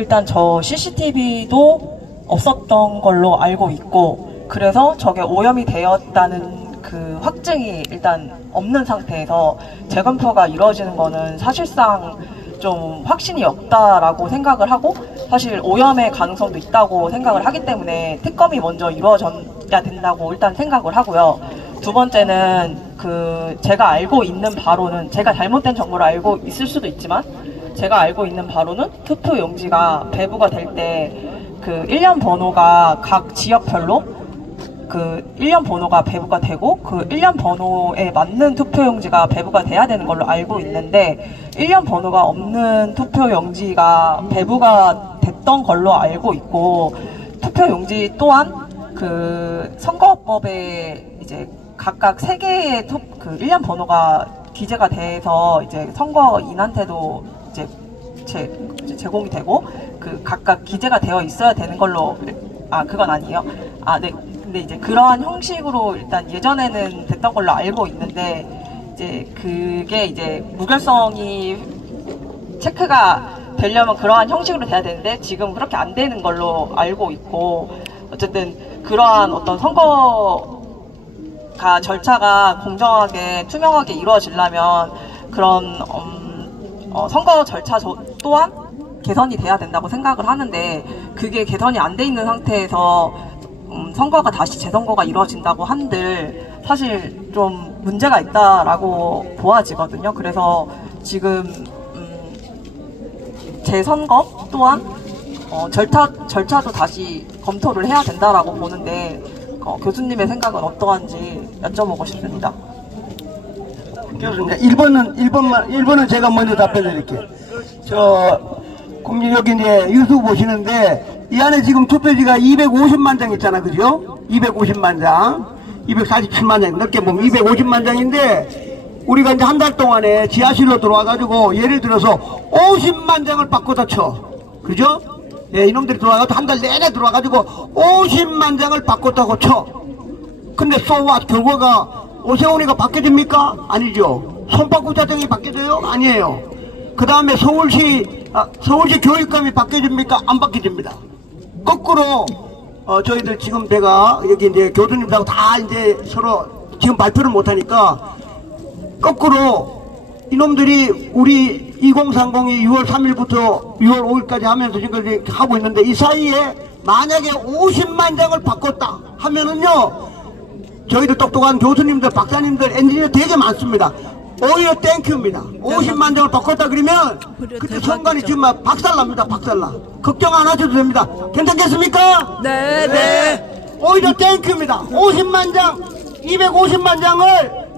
일단 저 CCTV도 없었던 걸로 알고 있고, 그래서 저게 오염이 되었다는 그 확증이 일단 없는 상태에서 재검표가 이루어지는 거는 사실상 좀 확신이 없다라고 생각을 하고, 사실 오염의 가능성도 있다고 생각을 하기 때문에 특검이 먼저 이루어져야 된다고 일단 생각을 하고요. 두 번째는 제가 알고 있는 바로는, 제가 잘못된 정보를 알고 있을 수도 있지만 제가 알고 있는 바로는 투표 용지가 배부가 될 때 그 일련 번호가 각 지역별로 그 일련 번호가 배부가 되고, 그 일련 번호에 맞는 투표용지가 배부가 돼야 되는 걸로 알고 있는데, 일련 번호가 없는 투표용지가 배부가 됐던 걸로 알고 있고, 투표용지 또한 그 선거법에 이제 각각 3개의 그 일련 번호가 기재가 돼서 이제 선거인한테도 이제 제공이 되고, 그 각각 기재가 되어 있어야 되는 걸로, 그건 아니에요. 네. 근데 이제 그러한 형식으로 일단 예전에는 됐던 걸로 알고 있는데, 이제 그게 이제 무결성이 체크가 되려면 그러한 형식으로 돼야 되는데 지금 그렇게 안 되는 걸로 알고 있고, 어쨌든 그러한 어떤 선거가 절차가 공정하게 투명하게 이루어지려면 그런 선거 절차 또한 개선이 돼야 된다고 생각을 하는데, 그게 개선이 안 돼 있는 상태에서 선거가 다시 재선거가 이루어진다고 한들 사실 좀 문제가 있다라고 보아지거든요. 그래서 지금 재선거 또한 절차도 다시 검토를 해야 된다라고 보는데, 교수님의 생각은 어떠한지 여쭤보고 싶습니다. 교수님, 1번은 제가 먼저 답변 드릴게요. 국민 여기 이제 유튜브 보시는데, 이 안에 지금 투표지가 250만 장 있잖아, 그죠? 250만 장, 247만 장, 넓게 보면 250만 장인데, 우리가 이제 한 달 동안에 지하실로 들어와가지고, 예를 들어서 50만 장을 바꿔다 쳐. 그죠? 예, 이놈들이 들어와가지고 한 달 내내 들어와가지고 50만 장을 바꿨다고 쳐. 근데 소와 결과가 오세훈이가 바뀌어집니까? 아니죠. 손바꾸자정이 바뀌어져요? 아니에요. 그 다음에 서울시 교육감이 바뀌어집니까? 안 바뀌어집니다. 거꾸로 저희들 지금 내가 여기 이제 교수님들하고 다 이제 서로 지금 발표를 못하니까, 거꾸로 이놈들이 우리 2030이 6월 3일부터 6월 5일까지 하면서 지금 하고 있는데, 이 사이에 만약에 50만 장을 바꿨다 하면은요, 저희들 똑똑한 교수님들, 박사님들, 엔지니어 되게 많습니다. 오히려 땡큐입니다. 50만 장을 바꿨다 그러면 그때 선관위 지금 막 박살납니다. 박살나. 걱정 안 하셔도 됩니다. 괜찮겠습니까? 네. 오히려 땡큐입니다. 50만 장, 250만 장을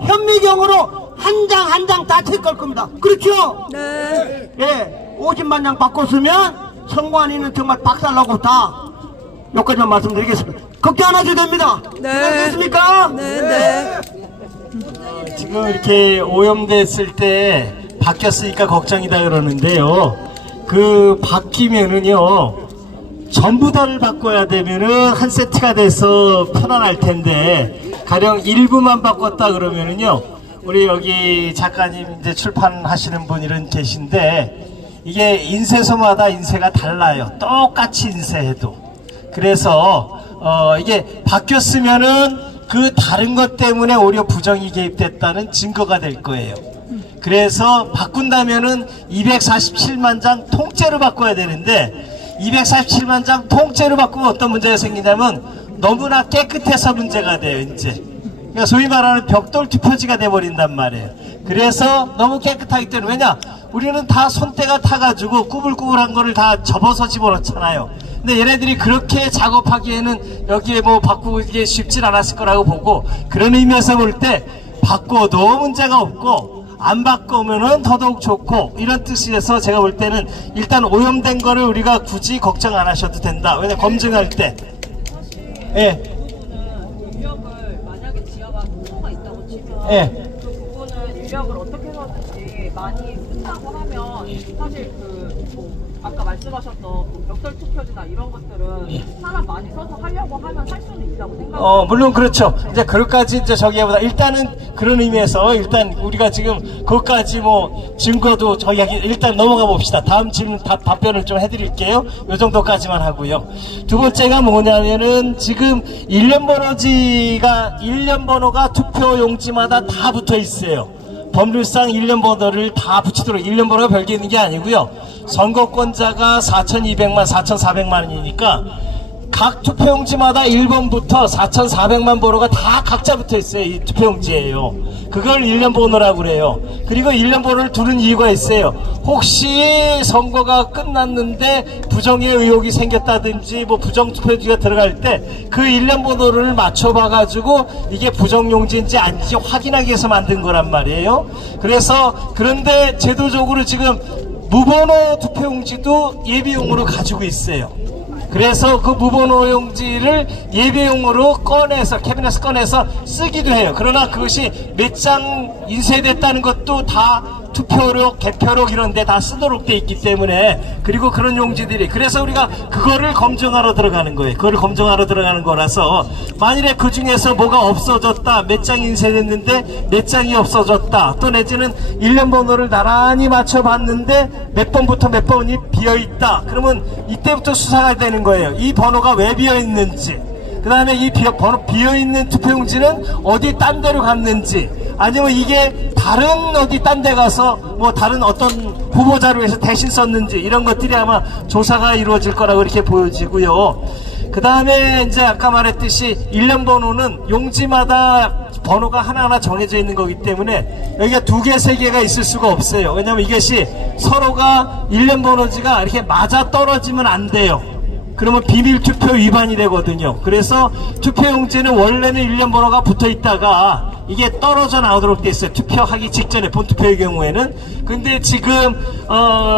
현미경으로 한 장 한 장 다 체크할 겁니다. 그렇죠? 네. 예, 50만 장 바꿨으면 선관위는 정말 박살나고 다. 여기까지만 말씀드리겠습니다. 걱정 안 하셔도 됩니다. 네. 괜찮겠습니까? 네. 지금 이렇게 오염됐을 때 바뀌었으니까 걱정이다 그러는데요. 그 바뀌면은요, 전부 다를 바꿔야 되면은 한 세트가 돼서 편안할 텐데, 가령 일부만 바꿨다 그러면은요, 우리 여기 작가님 이제 출판하시는 분들은 계신데, 이게 인쇄소마다 인쇄가 달라요. 똑같이 인쇄해도. 그래서 이게 바뀌었으면은 그 다른 것 때문에 오히려 부정이 개입됐다는 증거가 될 거예요. 그래서 바꾼다면은 247만 장 통째로 바꿔야 되는데, 247만 장 통째로 바꾸면 어떤 문제가 생기냐면 너무나 깨끗해서 문제가 돼요, 이제. 그러니까 소위 말하는 벽돌 투표지가 돼버린단 말이에요. 그래서 너무 깨끗하기 때문에, 왜냐? 우리는 다 손때가 타가지고 꾸불꾸불한 거를 다 접어서 집어넣잖아요. 근데 얘네들이 그렇게 작업하기에는 여기에 뭐 바꾸기 쉽진 않았을 거라고 보고, 그런 의미에서 볼 때 바꿔도 문제가 없고 안 바꾸면은 더더욱 좋고, 이런 뜻이어서 제가 볼 때는 일단 오염된 거를 우리가 굳이 걱정 안 하셔도 된다. 왜냐, 검증할 때. 예. 인력을 만약에 지하가 통로가 있다고 치면, 예. 그 부분은 인력을 어떻게 해서든지 많이 쓴다고 하면 사실 아까 말씀하셨던 뭐 벽돌 투표지나 이런 것들은 사람 많이 써서 하려고 하면 할 수는 있다고 생각해요. 물론 그렇죠. 이제 그것까지 이제 저기보다 일단은 그런 의미에서 일단 우리가 지금 그것까지 뭐 증거도 저희가 일단 넘어가 봅시다. 다음 질문 답변을 좀 해드릴게요. 요 정도까지만 하고요. 두 번째가 뭐냐면은 지금 일련 번호가 투표 용지마다 다 붙어 있어요. 법률상 일련 번호를 다 붙이도록 일련 번호가 별개 있는 게 아니고요. 선거권자가 4,200만, 4,400만이니까 각 투표용지마다 1번부터 4,400만 번호가 다 각자 붙어 있어요. 이 투표용지예요. 그걸 일련 번호라고 그래요. 그리고 일련 번호를 두는 이유가 있어요. 혹시 선거가 끝났는데 부정의 의혹이 생겼다든지 뭐 부정투표지가 들어갈 때 그 일련 번호를 맞춰봐 가지고 이게 부정용지인지 아닌지 확인하기 위해서 만든 거란 말이에요. 그래서 그런데 제도적으로 지금 무번호 투표용지도 예비용으로 가지고 있어요. 그래서 그 무번호 용지를 예비용으로 꺼내서 캐비넷에서 꺼내서 쓰기도 해요. 그러나 그것이 몇 장 인쇄됐다는 것도 다 투표록, 개표록 이런 데 다 쓰도록 돼 있기 때문에 그리고 그런 용지들이 그래서 우리가 그거를 검증하러 들어가는 거예요. 그거를 검증하러 들어가는 거라서 만일에 그 중에서 뭐가 없어졌다, 몇 장 인쇄됐는데 몇 장이 없어졌다, 또 내지는 일련 번호를 나란히 맞춰봤는데 몇 번부터 몇 번이 비어있다, 그러면 이때부터 수사가 되는 거예요. 이 번호가 왜 비어있는지, 그 다음에 이 비어있는 투표용지는 어디 딴 데로 갔는지, 아니면 이게 다른 어디 딴 데 가서 뭐 다른 어떤 후보자를 위해서 대신 썼는지, 이런 것들이 아마 조사가 이루어질 거라고 이렇게 보여지고요. 그 다음에 이제 아까 말했듯이 일련 번호는 용지마다 번호가 하나하나 정해져 있는 거기 때문에 여기가 2개, 3개가 있을 수가 없어요. 왜냐면 이것이 서로가 일련 번호지가 이렇게 맞아 떨어지면 안 돼요. 그러면 비밀투표 위반이 되거든요. 그래서 투표용지는 원래는 일련 번호가 붙어 있다가 이게 떨어져 나오도록 돼 있어요. 투표하기 직전에, 본투표의 경우에는. 근데 지금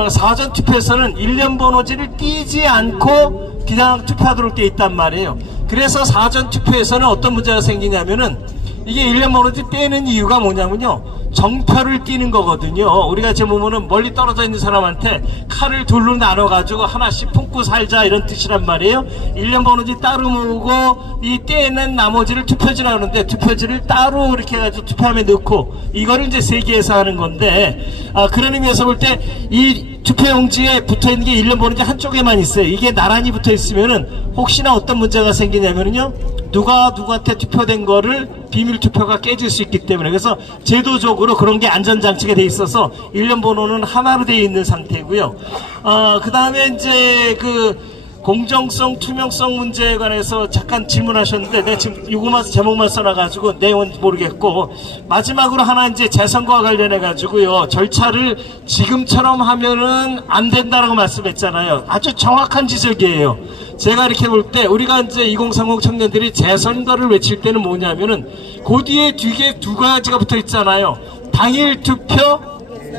사전투표에서는 일련 번호지를 띄지 않고 그냥 투표하도록 돼 있단 말이에요. 그래서 사전투표에서는 어떤 문제가 생기냐면은 이게 일련 번호지 떼는 이유가 뭐냐면요, 정표를 띄는 거거든요. 우리가 지금 보면은 멀리 떨어져 있는 사람한테 칼을 둘로 나눠가지고 하나씩 품고 살자, 이런 뜻이란 말이에요. 일련 번호지 따로 모으고 이 떼는 나머지를 투표지라 하는데, 투표지를 따로 이렇게 해가지고 투표함에 넣고 이거를 이제 세개에서 하는 건데, 그런 의미에서 볼 때 이 투표용지에 붙어있는 게 일련 번호지 한쪽에만 있어요. 이게 나란히 붙어 있으면은 혹시나 어떤 문제가 생기냐면은요, 누가 누구한테 투표된 거를 비밀 투표가 깨질 수 있기 때문에, 그래서 제도적으로 그런 게 안전장치가 돼 있어서 일련 번호는 하나로 되어 있는 상태고요. 그 다음에 이제 그 공정성, 투명성 문제에 관해서 잠깐 질문하셨는데, 내가 지금 이거만 제목만 써놔가지고 내용은 모르겠고, 마지막으로 하나 이제 재선거와 관련해가지고요, 절차를 지금처럼 하면은 안 된다라고 말씀했잖아요. 아주 정확한 지적이에요. 제가 이렇게 볼 때 우리가 이제 2030 청년들이 재선거를 외칠 때는 뭐냐면은 그 뒤에 두 가지가 붙어 있잖아요. 당일 투표,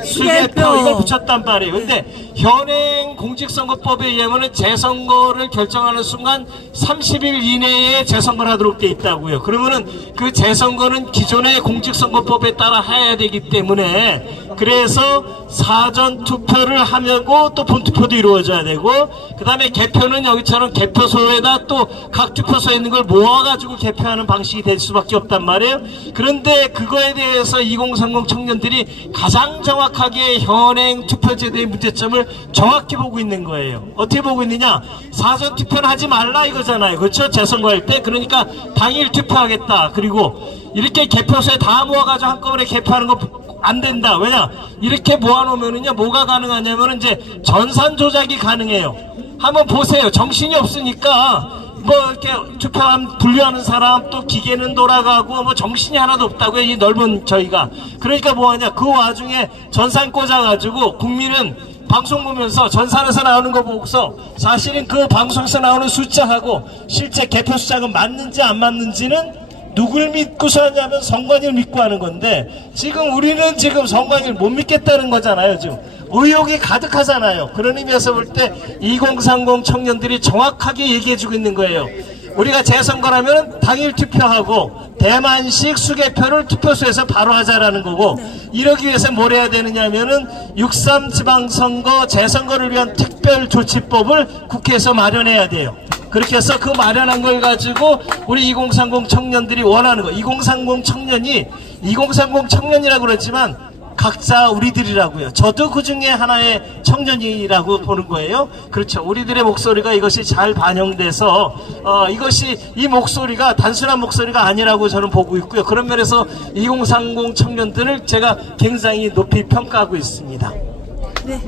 수개표, 이걸 붙였단 말이에요. 근데 현행 공직선거법에 의하면 재선거를 결정하는 순간 30일 이내에 재선거를 하도록 돼 있다고요. 그러면은 그 재선거는 기존의 공직선거법에 따라 해야 되기 때문에, 그래서 사전 투표를 하고 또 본투표도 이루어져야 되고, 그 다음에 개표는 여기처럼 개표소에다 또 각 투표소에 있는 걸 모아가지고 개표하는 방식이 될 수밖에 없단 말이에요. 그런데 그거에 대해서 2030 청년들이 가장 정확하게 현행 투표제도의 문제점을 정확히 보고 있는 거예요. 어떻게 보고 있느냐, 사전 투표는 하지 말라 이거잖아요. 그렇죠? 재선거할 때. 그러니까 당일 투표하겠다. 그리고 이렇게 개표소에 다 모아가지고 한꺼번에 개표하는 거 안 된다. 왜냐, 이렇게 모아놓으면은요, 뭐가 가능하냐면은 이제 전산 조작이 가능해요. 한번 보세요. 정신이 없으니까 뭐 이렇게 투표함 분류하는 사람, 또 기계는 돌아가고 뭐 정신이 하나도 없다고요, 이 넓은 저희가. 그러니까 뭐하냐, 그 와중에 전산 꽂아가지고 국민은 방송 보면서 전산에서 나오는 거 보고서 사실은 그 방송에서 나오는 숫자하고 실제 개표 숫자가 맞는지 안 맞는지는 누굴 믿고서 하냐면 선관위를 믿고 하는 건데, 지금 우리는 지금 선관위를 못 믿겠다는 거잖아요. 지금 의혹이 가득하잖아요. 그런 의미에서 볼 때 2030 청년들이 정확하게 얘기해주고 있는 거예요. 우리가 재선거라면 당일 투표하고 대만식 수개표를 투표소에서 바로 하자라는 거고, 이러기 위해서 뭘 해야 되느냐면은 6.3 지방선거 재선거를 위한 특별조치법을 국회에서 마련해야 돼요. 그렇게 해서 그 마련한 걸 가지고 우리 2030 청년들이 원하는 거, 2030 청년이라고 그러지만 각자 우리들이라고요. 저도 그 중에 하나의 청년이라고 보는 거예요. 그렇죠. 우리들의 목소리가 이것이 잘 반영돼서 이 목소리가 단순한 목소리가 아니라고 저는 보고 있고요. 그런 면에서 2030 청년들을 제가 굉장히 높이 평가하고 있습니다. 네.